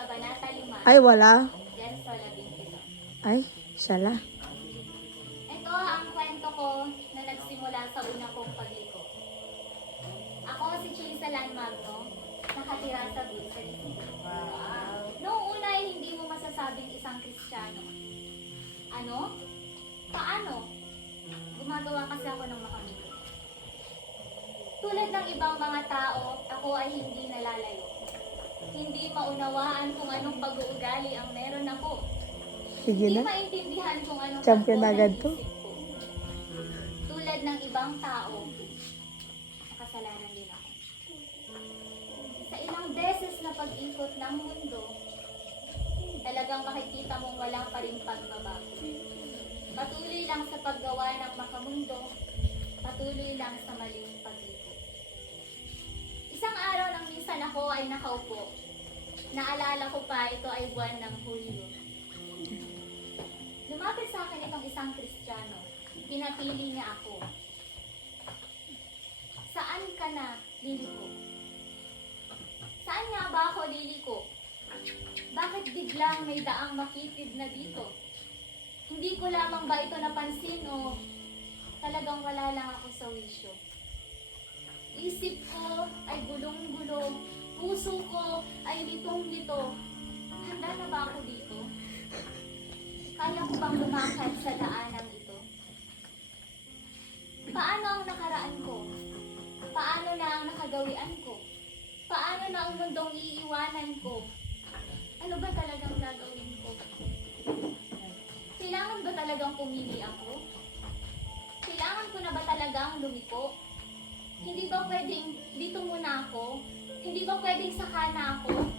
Kabanata 5, Ay, wala. verso 17. Ay, sala. Ito ang kwento ko na nagsimula sa una kong pagliko. Ako si Chisalan Magno, nakatira sa Dulce Wow. Noong una ay hindi mo masasabing isang Kristiyano. Ano? Paano? Gumagawa kasi ako ng makamili. Tulad ng ibang mga tao, ako ay hindi nalalayo. Hindi maunawaan kung anong pag-uugali ang meron ako. Sige Hindi na. maintindihan kung anong Champion takbo ng agad to. isip ko. Tulad ng ibang tao, kasalanan din ako. Sa ilang beses na pag-ikot ng mundo, talagang makikita mong wala pa rin pagbabago. Patuloy lang sa paggawa ng makamundo, patuloy lang sa maling pag-ikot. Minsan ako ay nakaupo. Naalala ko pa ito ay buwan ng Hulyo. Lumapit sa akin itong isang Kristiyano. Pinapili niya ako. Saan ka na liliko? Saan nga ba ako liliko? Bakit biglang may daang makitid na dito? Hindi ko lamang ba ito napansin o talagang wala lang ako sa wisyo? Isip ko ay gulong-gulong, puso ko ay litong-lito. Handa na ba ako dito? Kaya ko bang lumakad sa daanan ito? Paano ang nakaraan ko? Paano na ang nakagawian ko? Paano na ang mundong iiwanan ko? Ano ba talagang gagawin ko? Kailangan ba talagang pumili ako? Kailangan ko na ba talagang lumiko? Hindi ba pwedeng dito muna ako? Hindi ba pwedeng saka na ako?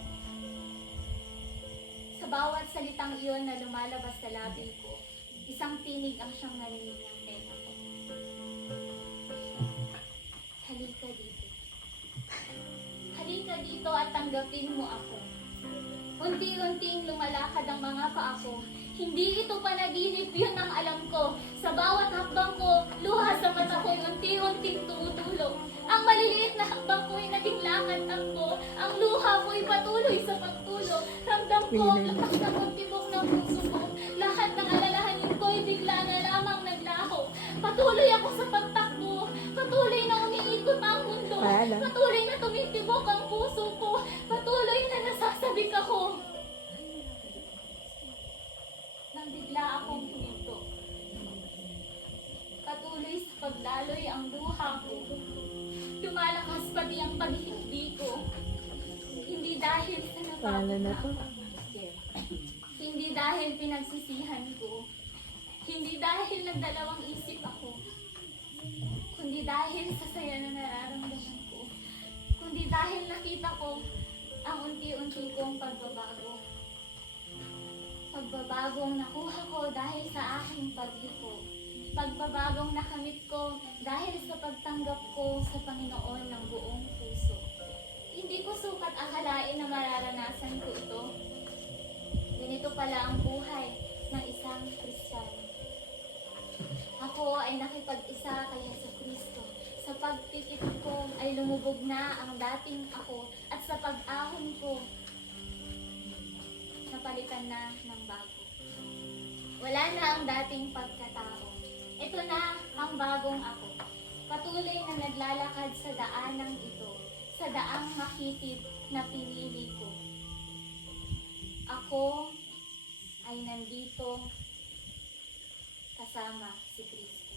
Sa bawat salitang iyon na lumalabas sa labi ko, isang tinig ang siyang narinig ng tenga ko. Halika dito. Halika dito at tanggapin mo ako. Unti-unting lumalakad ang mga paa ko. Hindi ito panaginip, yun ang alam ko. Patuloy sa pagtulong. Ramdam ko ang lakas ng tibok ng puso ko. Lahat ng alalahanin ko'y bigla na lamang naglaho. Patuloy ako sa pagtakbo. Patuloy na umiikot ang mundo. Patuloy na tumitibok ang puso ko. Patuloy na nasasabik ako. Nang bigla akong huminto. Patuloy sa pagdaloy ang luha ko. Lumalakas pati ang paghihindi ko. Hindi dahil Wala na to. Hindi dahil pinagsisihan ko. Hindi dahil nagdalawang isip ako. Kundi dahil sa saya na nararamdaman ko. Kundi dahil nakita ko ang unti-unti kong pagbabago. Pagbabagong nakuha ko dahil sa aking pagliko. Pagbabagong nakamit ko dahil sa pagtanggap ko sa Panginoon ng buong puso. Hindi ko sukat akalain na mararanasan ko ito. Ganito pala ang buhay ng isang Kristiyano. Ako ay nakipag-isa kay Yesu Kristo. Sa pagpipit ko ay lumubog na ang dating ako at sa pag-ahon ko, napalitan na ng bago. Wala na ang dating pagkatao. Ito na ang bagong ako. Patuloy na naglalakad sa daanang ito, sa daang makitid na pinili ko. Ako ay nandito kasama si Kristo.